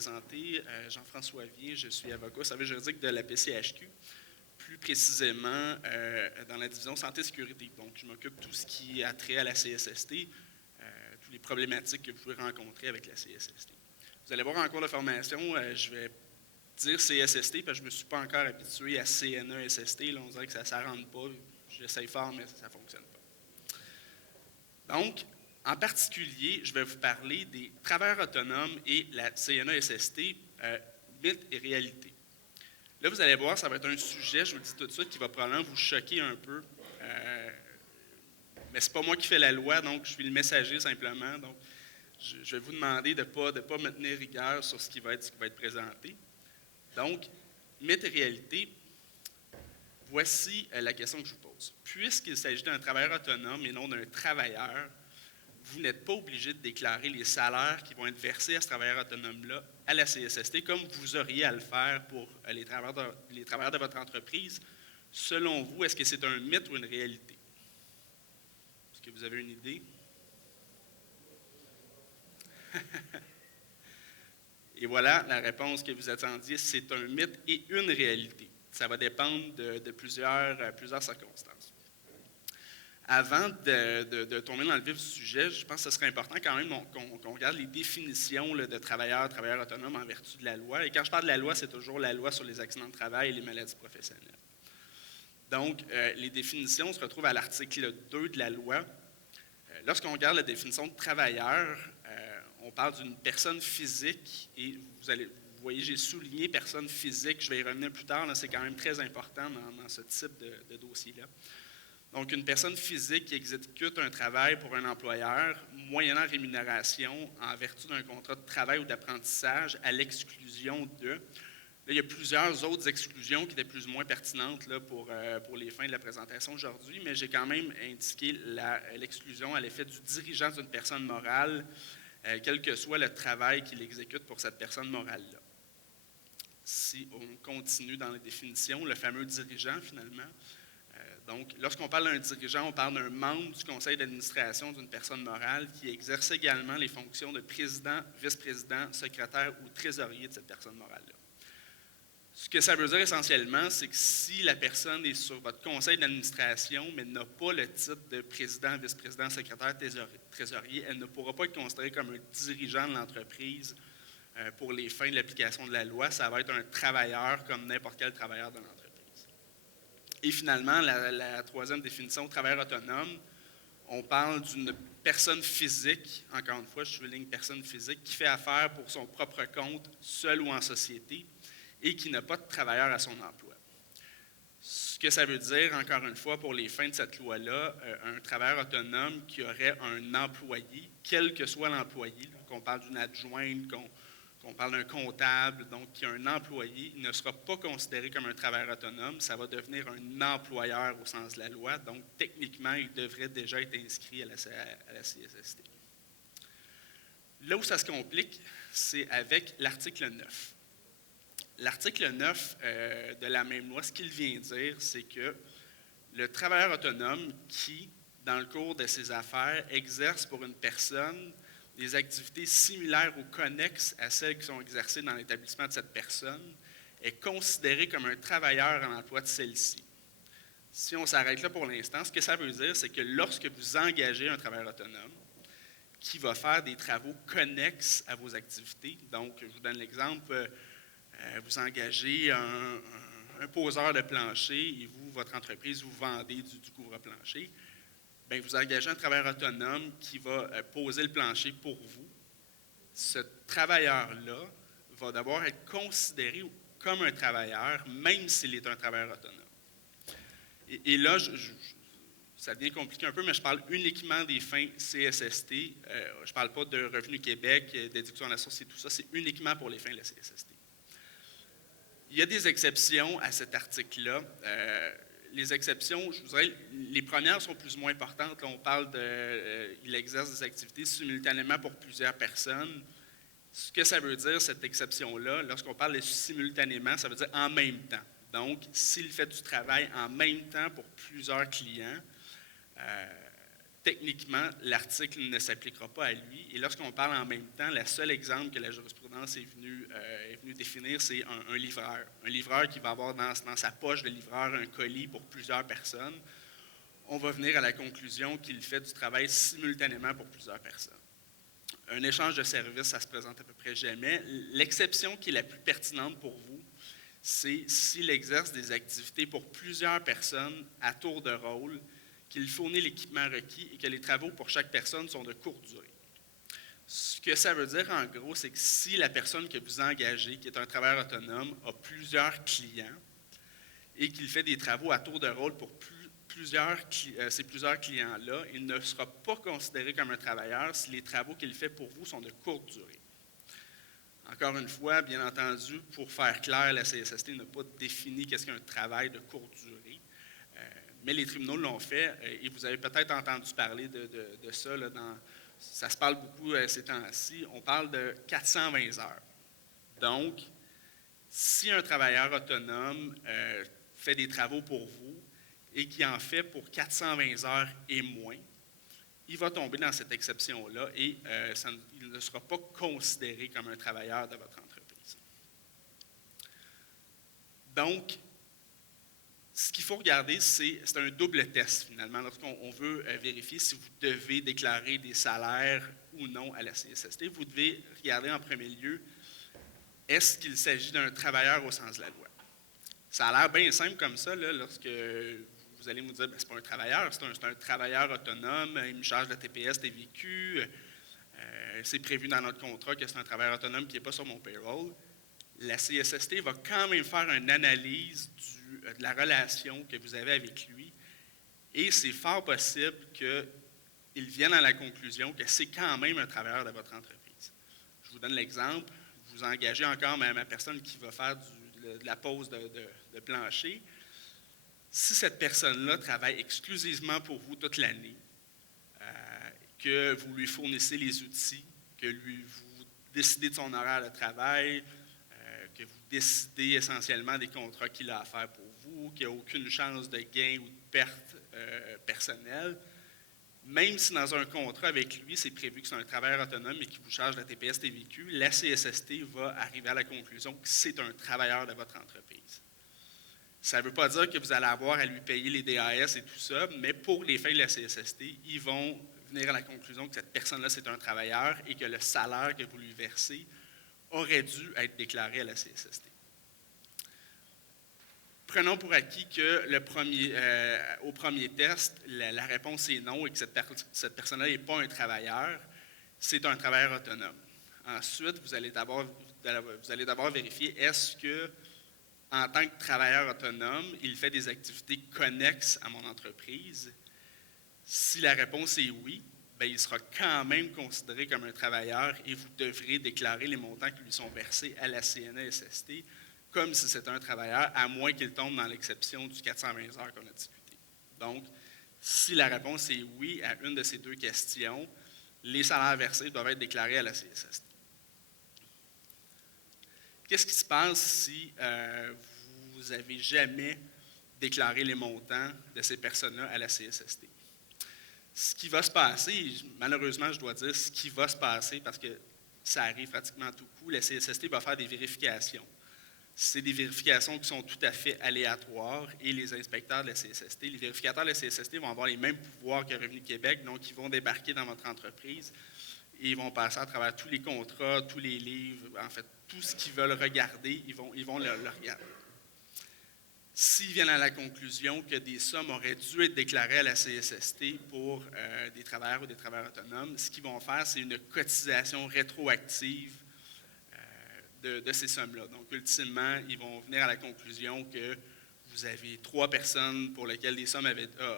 présenter. Jean-François Vier, je suis avocat au service juridique de la PCHQ, plus précisément dans la division santé-sécurité. Donc, je m'occupe de tout ce qui a trait à la CSST, toutes les problématiques que vous pouvez rencontrer avec la CSST. Vous allez voir en cours de formation, je vais dire CSST parce que je ne me suis pas encore habitué à CNESST. Là, on dirait que ça ne rentre pas. J'essaye fort, mais ça ne fonctionne pas. Donc, en particulier, je vais vous parler des travailleurs autonomes et la CNESST, mythes et réalité. Là, vous allez voir, ça va être un sujet, je vous le dis tout de suite, qui va probablement vous choquer un peu. Mais ce n'est pas moi qui fais la loi, donc je suis le messager simplement. Donc, je vais vous demander de ne pas me tenir rigueur sur ce qui va être présenté. Donc, mythes et réalité, voici la question que je vous pose. Puisqu'il s'agit d'un travailleur autonome et non d'un travailleur, vous n'êtes pas obligé de déclarer les salaires qui vont être versés à ce travailleur autonome-là à la CSST, comme vous auriez à le faire pour les travailleurs de votre entreprise. Selon vous, est-ce que c'est un mythe ou une réalité? Est-ce que vous avez une idée? Et voilà la réponse que vous attendiez, c'est un mythe et une réalité. Ça va dépendre de plusieurs circonstances. Avant de tomber dans le vif du sujet, je pense que ce serait important quand même qu'on regarde les définitions de travailleurs autonomes en vertu de la loi. Et quand je parle de la loi, c'est toujours la loi sur les accidents de travail et les maladies professionnelles. Donc, les définitions se retrouvent à l'article 2 de la loi. Lorsqu'on regarde la définition de travailleur, on parle d'une personne physique et vous voyez, j'ai souligné personne physique, je vais y revenir plus tard, c'est quand même très important dans ce type de dossier-là. Donc, une personne physique qui exécute un travail pour un employeur, moyennant rémunération, en vertu d'un contrat de travail ou d'apprentissage, à l'exclusion de... Là, il y a plusieurs autres exclusions qui étaient plus ou moins pertinentes là, pour les fins de la présentation aujourd'hui, mais j'ai quand même indiqué l'exclusion à l'effet du dirigeant d'une personne morale, quel que soit le travail qu'il exécute pour cette personne morale-là. Si on continue dans les définitions, le fameux dirigeant, finalement. Donc, lorsqu'on parle d'un dirigeant, on parle d'un membre du conseil d'administration d'une personne morale qui exerce également les fonctions de président, vice-président, secrétaire ou trésorier de cette personne morale-là. Ce que ça veut dire essentiellement, c'est que si la personne est sur votre conseil d'administration, mais n'a pas le titre de président, vice-président, secrétaire, trésorier, elle ne pourra pas être considérée comme un dirigeant de l'entreprise pour les fins de l'application de la loi. Ça va être un travailleur comme n'importe quel travailleur de l'entreprise. Et finalement, la troisième définition, travailleur autonome, on parle d'une personne physique, encore une fois, je souligne personne physique, qui fait affaire pour son propre compte, seul ou en société, et qui n'a pas de travailleur à son emploi. Ce que ça veut dire, encore une fois, pour les fins de cette loi-là, un travailleur autonome qui aurait un employé, quel que soit l'employé, qu'on parle d'une adjointe, qu'on parle d'un comptable, donc qui a un employé, il ne sera pas considéré comme un travailleur autonome, ça va devenir un employeur au sens de la loi, donc techniquement, il devrait déjà être inscrit à la CSST. Là où ça se complique, c'est avec l'article 9. L'article 9 de la même loi, ce qu'il vient dire, c'est que le travailleur autonome qui, dans le cours de ses affaires, exerce pour une personne des activités similaires ou connexes à celles qui sont exercées dans l'établissement de cette personne, est considéré comme un travailleur en emploi de celle-ci. Si on s'arrête là pour l'instant, ce que ça veut dire, c'est que lorsque vous engagez un travailleur autonome qui va faire des travaux connexes à vos activités, donc je vous donne l'exemple, vous engagez un poseur de plancher et vous, votre entreprise, vous vendez du couvre-plancher, bien, vous engagez un travailleur autonome qui va poser le plancher pour vous. Ce travailleur-là va devoir être considéré comme un travailleur, même s'il est un travailleur autonome. Et là, ça devient compliqué un peu, mais je parle uniquement des fins CSST. Je ne parle pas de Revenu Québec, déduction à la source et tout ça. C'est uniquement pour les fins de la CSST. Il y a des exceptions à cet article-là. Les exceptions, je vous dirais, les premières sont plus ou moins importantes. Là, on parle il exerce des activités simultanément pour plusieurs personnes. Ce que ça veut dire, cette exception-là, lorsqu'on parle de simultanément, ça veut dire en même temps. Donc, s'il fait du travail en même temps pour plusieurs clients, techniquement, l'article ne s'appliquera pas à lui. Et lorsqu'on parle en même temps, le seul exemple que la jurisprudence est venue définir, c'est un livreur. Un livreur qui va avoir dans sa poche de livreur un colis pour plusieurs personnes. On va venir à la conclusion qu'il fait du travail simultanément pour plusieurs personnes. Un échange de services, ça se présente à peu près jamais. L'exception qui est la plus pertinente pour vous, c'est s'il exerce des activités pour plusieurs personnes à tour de rôle, qu'il fournit l'équipement requis et que les travaux pour chaque personne sont de courte durée. Ce que ça veut dire, en gros, c'est que si la personne que vous engagez, qui est un travailleur autonome, a plusieurs clients et qu'il fait des travaux à tour de rôle pour ces plusieurs clients-là, il ne sera pas considéré comme un travailleur si les travaux qu'il fait pour vous sont de courte durée. Encore une fois, bien entendu, pour faire clair, la CSST n'a pas défini qu'est-ce qu'un travail de courte durée. Mais les tribunaux l'ont fait, et vous avez peut-être entendu parler de ça. Là, ça se parle beaucoup ces temps-ci. On parle de 420 heures. Donc, si un travailleur autonome fait des travaux pour vous et qui en fait pour 420 heures et moins, il va tomber dans cette exception-là et il ne sera pas considéré comme un travailleur de votre entreprise. Donc, ce qu'il faut regarder, c'est un double test, finalement, lorsqu'on veut vérifier si vous devez déclarer des salaires ou non à la CSST. Vous devez regarder en premier lieu, est-ce qu'il s'agit d'un travailleur au sens de la loi? Ça a l'air bien simple comme ça, là, lorsque vous allez me dire, ce n'est pas un travailleur, c'est un travailleur autonome, il me charge de TPS, TVQ, c'est prévu dans notre contrat que c'est un travailleur autonome qui n'est pas sur mon payroll. La CSST va quand même faire une analyse de la relation que vous avez avec lui et c'est fort possible qu'il vienne à la conclusion que c'est quand même un travailleur de votre entreprise. Je vous donne l'exemple, vous engagez encore ma personne qui va faire de la pose de plancher. Si cette personne-là travaille exclusivement pour vous toute l'année, que vous lui fournissez les outils, que vous décidez de son horaire de travail, que vous décidez essentiellement des contrats qu'il a à faire pour vous, qu'il n'y a aucune chance de gain ou de perte personnelle, même si dans un contrat avec lui, c'est prévu que c'est un travailleur autonome et qu'il vous charge la TPS TVQ, la CSST va arriver à la conclusion que c'est un travailleur de votre entreprise. Ça ne veut pas dire que vous allez avoir à lui payer les DAS et tout ça, mais pour les fins de la CSST, ils vont venir à la conclusion que cette personne-là, c'est un travailleur et que le salaire que vous lui versez aurait dû être déclaré à la CSST. Prenons pour acquis que au premier test, la réponse est non et que cette personne-là n'est pas un travailleur, c'est un travailleur autonome. Ensuite, vous allez d'abord vérifier est-ce que, en tant que travailleur autonome, il fait des activités connexes à mon entreprise. Si la réponse est oui, bien, il sera quand même considéré comme un travailleur et vous devrez déclarer les montants qui lui sont versés à la CNESST comme si c'était un travailleur, à moins qu'il tombe dans l'exception du 420 heures qu'on a discuté. Donc, si la réponse est oui à une de ces deux questions, les salaires versés doivent être déclarés à la CSST. Qu'est-ce qui se passe si vous n'avez jamais déclaré les montants de ces personnes-là à la CSST? Ce qui va se passer, malheureusement, je dois dire ce qui va se passer, parce que ça arrive pratiquement à tout coup, la CSST va faire des vérifications. C'est des vérifications qui sont tout à fait aléatoires et les inspecteurs de la CSST, les vérificateurs de la CSST vont avoir les mêmes pouvoirs que Revenu Québec, donc ils vont débarquer dans votre entreprise et ils vont passer à travers tous les contrats, tous les livres, en fait, tout ce qu'ils veulent regarder, ils vont le regarder. S'ils viennent à la conclusion que des sommes auraient dû être déclarées à la CSST pour des travailleurs ou des travailleurs autonomes, ce qu'ils vont faire, c'est une cotisation rétroactive de ces sommes-là. Donc, ultimement, ils vont venir à la conclusion que vous avez 3 personnes pour lesquelles les sommes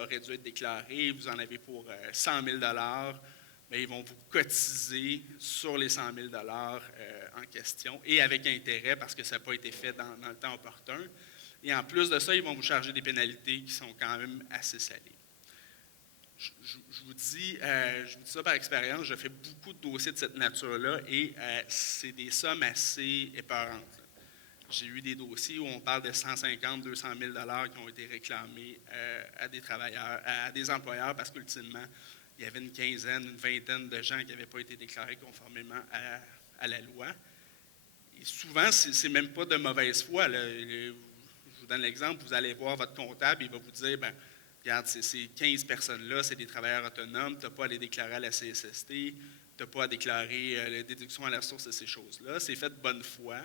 auraient dû être déclarées, vous en avez pour 100 000 $, bien, ils vont vous cotiser sur les 100 000 $ en question, et avec intérêt parce que ça n'a pas été fait dans le temps opportun. Et en plus de ça, ils vont vous charger des pénalités qui sont quand même assez salées. Je vous dis ça par expérience, je fais beaucoup de dossiers de cette nature-là et c'est des sommes assez épeurantes. J'ai eu des dossiers où on parle de 150 200 000 $ qui ont été réclamés à des travailleurs, à des employeurs parce qu'ultimement, il y avait une quinzaine, une vingtaine de gens qui n'avaient pas été déclarés conformément à la loi. Et souvent, ce n'est même pas de mauvaise foi. Là. Je vous donne l'exemple, vous allez voir votre comptable, il va vous dire, bien, regarde, ces 15 personnes-là, c'est des travailleurs autonomes, tu n'as pas à les déclarer à la CSST, tu n'as pas à déclarer les déductions à la source de ces choses-là. C'est fait de bonne foi,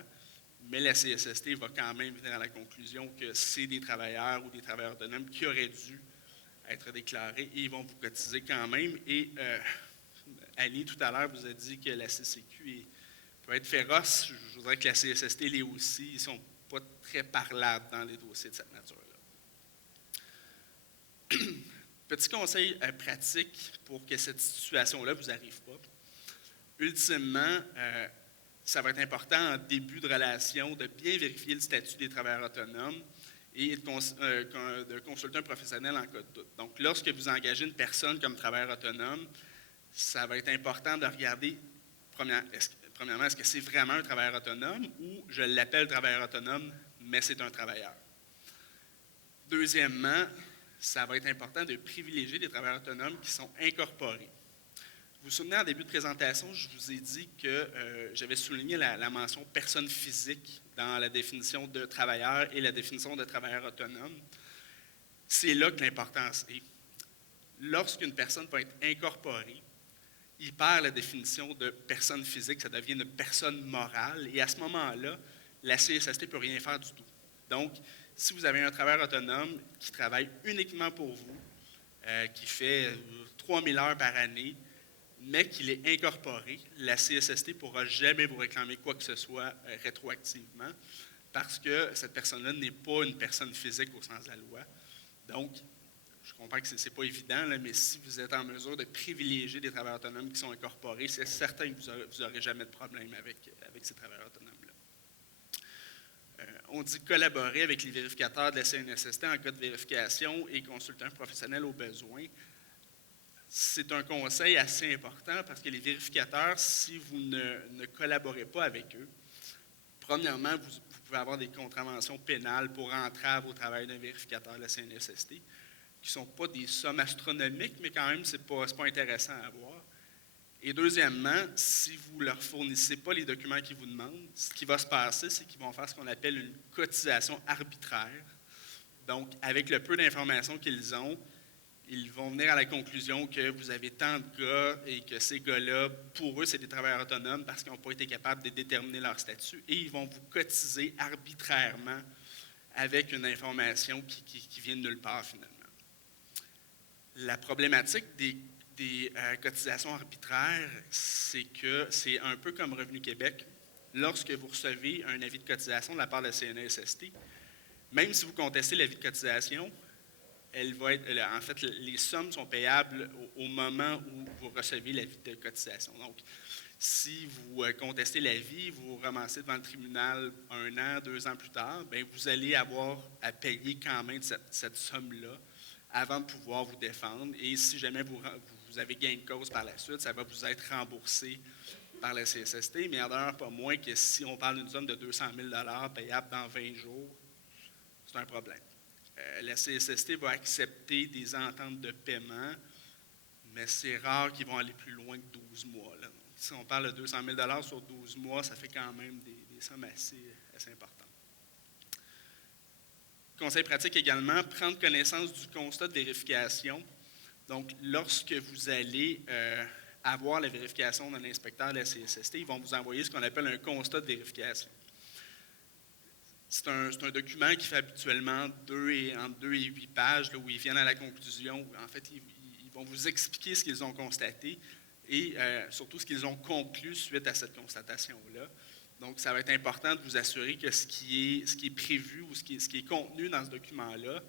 mais la CSST va quand même venir à la conclusion que c'est des travailleurs ou des travailleurs autonomes qui auraient dû être déclarés et ils vont vous cotiser quand même. Et Annie, tout à l'heure, vous a dit que la CCQ peut être féroce. Je voudrais que la CSST l'est aussi. Ils ne sont pas très parlables dans les dossiers de cette nature-là. Petit conseil pratique pour que cette situation-là ne vous arrive pas. Ultimement, ça va être important en début de relation de bien vérifier le statut des travailleurs autonomes et de consulter un professionnel en cas de doute. Donc, lorsque vous engagez une personne comme travailleur autonome, ça va être important de regarder, premièrement, est-ce que c'est vraiment un travailleur autonome ou je l'appelle travailleur autonome, mais c'est un travailleur. Deuxièmement, ça va être important de privilégier les travailleurs autonomes qui sont incorporés. Vous vous souvenez, en début de présentation, je vous ai dit que j'avais souligné la mention personne physique dans la définition de travailleur et la définition de travailleur autonome. C'est là que l'importance est. Lorsqu'une personne peut être incorporée, il perd la définition de personne physique, ça devient une personne morale, et à ce moment-là, la CSST ne peut rien faire du tout. Donc, si vous avez un travailleur autonome qui travaille uniquement pour vous, qui fait 3000 heures par année, mais qu'il est incorporé, la CSST ne pourra jamais vous réclamer quoi que ce soit rétroactivement parce que cette personne-là n'est pas une personne physique au sens de la loi. Donc, je comprends que ce n'est pas évident, là, mais si vous êtes en mesure de privilégier des travailleurs autonomes qui sont incorporés, c'est certain que vous n'aurez jamais de problème avec ces travailleurs autonomes-là. On dit collaborer avec les vérificateurs de la CNSST en cas de vérification et consulter un professionnel au besoin. C'est un conseil assez important parce que les vérificateurs, si vous ne collaborez pas avec eux, premièrement, vous pouvez avoir des contraventions pénales pour entrave au travail d'un vérificateur de la CNSST, qui ne sont pas des sommes astronomiques, mais quand même, ce n'est pas intéressant à avoir. Et deuxièmement, si vous ne leur fournissez pas les documents qu'ils vous demandent, ce qui va se passer, c'est qu'ils vont faire ce qu'on appelle une cotisation arbitraire. Donc, avec le peu d'informations qu'ils ont, ils vont venir à la conclusion que vous avez tant de gars et que ces gars-là, pour eux, c'est des travailleurs autonomes parce qu'ils n'ont pas été capables de déterminer leur statut et ils vont vous cotiser arbitrairement avec une information qui vient de nulle part finalement. La problématique des cotisations arbitraires, c'est que c'est un peu comme Revenu Québec. Lorsque vous recevez un avis de cotisation de la part de la CNSST, même si vous contestez l'avis de cotisation, en fait, les sommes sont payables au moment où vous recevez l'avis de cotisation. Donc, si vous contestez l'avis, vous vous ramassez devant le tribunal 1 an, 2 ans plus tard, bien, vous allez avoir à payer quand même cette somme-là avant de pouvoir vous défendre. Et si jamais vous avez gain de cause par la suite, ça va vous être remboursé par la CSST, mais il n'y en demeure pas moins que si on parle d'une somme de 200 000 $ payable dans 20 jours, c'est un problème. La CSST va accepter des ententes de paiement, mais c'est rare qu'ils vont aller plus loin que 12 mois. Là. Donc, si on parle de 200 000 $ sur 12 mois, ça fait quand même des sommes assez importantes. Conseil pratique également, prendre connaissance du constat de vérification. Donc, lorsque vous allez avoir la vérification d'un inspecteur de la CSST, ils vont vous envoyer ce qu'on appelle un constat de vérification. C'est un document qui fait habituellement entre 2 et 8 pages, là, où ils viennent à la conclusion. En fait, ils vont vous expliquer ce qu'ils ont constaté et surtout ce qu'ils ont conclu suite à cette constatation-là. Donc, ça va être important de vous assurer que ce qui est prévu ou ce qui est contenu dans ce document-là,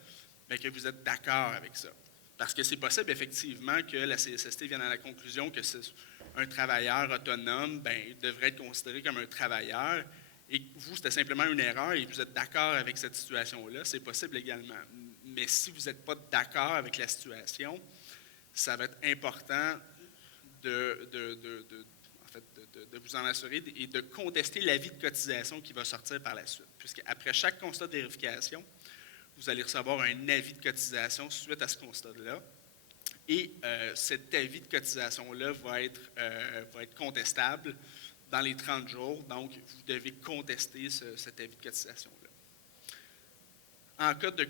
bien, que vous êtes d'accord avec ça. Parce que c'est possible, effectivement, que la CSST vienne à la conclusion que c'est un travailleur autonome, bien, il devrait être considéré comme un travailleur, et vous, c'était simplement une erreur et vous êtes d'accord avec cette situation-là, c'est possible également. Mais si vous n'êtes pas d'accord avec la situation, ça va être important de vous en assurer et de contester l'avis de cotisation qui va sortir par la suite. Puisqu'après chaque constat de vérification, vous allez recevoir un avis de cotisation suite à ce constat-là. Et cet avis de cotisation-là va être contestable dans les 30 jours. Donc, vous devez contester cet avis de cotisation-là. En cas de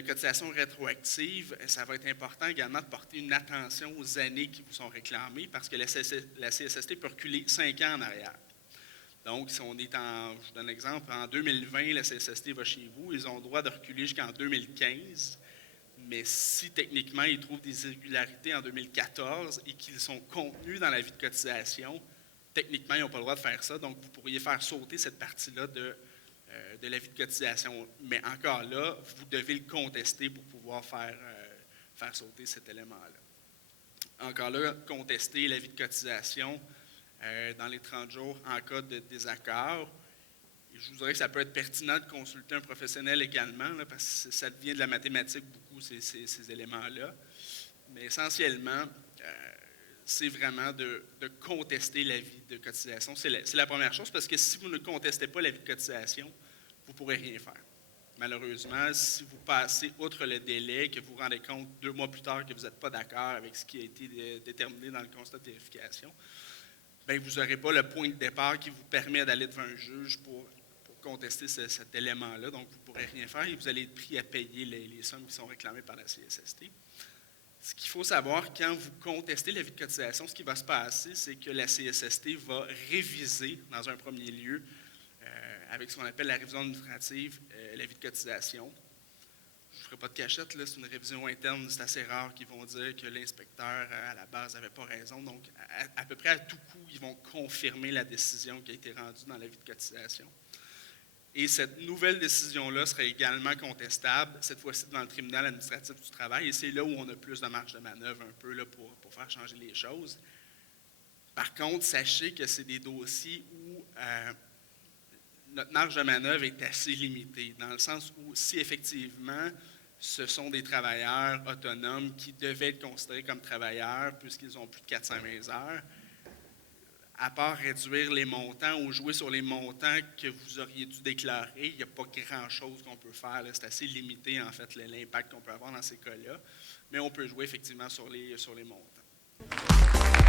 cotisation rétroactive, ça va être important également de porter une attention aux années qui vous sont réclamées parce que la CSST peut reculer 5 ans en arrière. Donc, si on est je vous donne un exemple, en 2020, la CSST va chez vous, ils ont le droit de reculer jusqu'en 2015, mais si techniquement ils trouvent des irrégularités en 2014 et qu'ils sont contenus dans l'avis de cotisation, techniquement, ils n'ont pas le droit de faire ça, donc vous pourriez faire sauter cette partie-là de l'avis de cotisation. Mais encore là, vous devez le contester pour pouvoir faire sauter cet élément-là. Encore là, contester l'avis de cotisation dans les 30 jours en cas de désaccord. Et je vous dirais que ça peut être pertinent de consulter un professionnel également, là, parce que ça devient de la mathématique beaucoup, ces éléments-là. Mais essentiellement, c'est vraiment de contester l'avis de cotisation. C'est la première chose, parce que si vous ne contestez pas l'avis de cotisation, vous ne pourrez rien faire. Malheureusement, si vous passez outre le délai, que vous vous rendez compte 2 mois plus tard que vous n'êtes pas d'accord avec ce qui a été déterminé dans le constat de vérification, bien, vous n'aurez pas le point de départ qui vous permet d'aller devant un juge pour contester cet élément-là. Donc, vous ne pourrez rien faire et vous allez être pris à payer les sommes qui sont réclamées par la CSST. Ce qu'il faut savoir, quand vous contestez l'avis de cotisation, ce qui va se passer, c'est que la CSST va réviser, dans un premier lieu, avec ce qu'on appelle la révision administrative, l'avis de cotisation. Je ne ferai pas de cachette, là, c'est une révision interne, c'est assez rare qu'ils vont dire que l'inspecteur, à la base, n'avait pas raison. Donc, à peu près à tout coup, ils vont confirmer la décision qui a été rendue dans l'avis de cotisation. Et cette nouvelle décision-là sera également contestable, cette fois-ci devant le tribunal administratif du travail, et c'est là où on a plus de marge de manœuvre un peu là, pour faire changer les choses. Par contre, sachez que c'est des dossiers où notre marge de manœuvre est assez limitée, dans le sens où si effectivement ce sont des travailleurs autonomes qui devaient être considérés comme travailleurs puisqu'ils ont plus de 420 heures, à part réduire les montants ou jouer sur les montants que vous auriez dû déclarer, il n'y a pas grand-chose qu'on peut faire. C'est assez limité, en fait, l'impact qu'on peut avoir dans ces cas-là, mais on peut jouer effectivement sur les montants.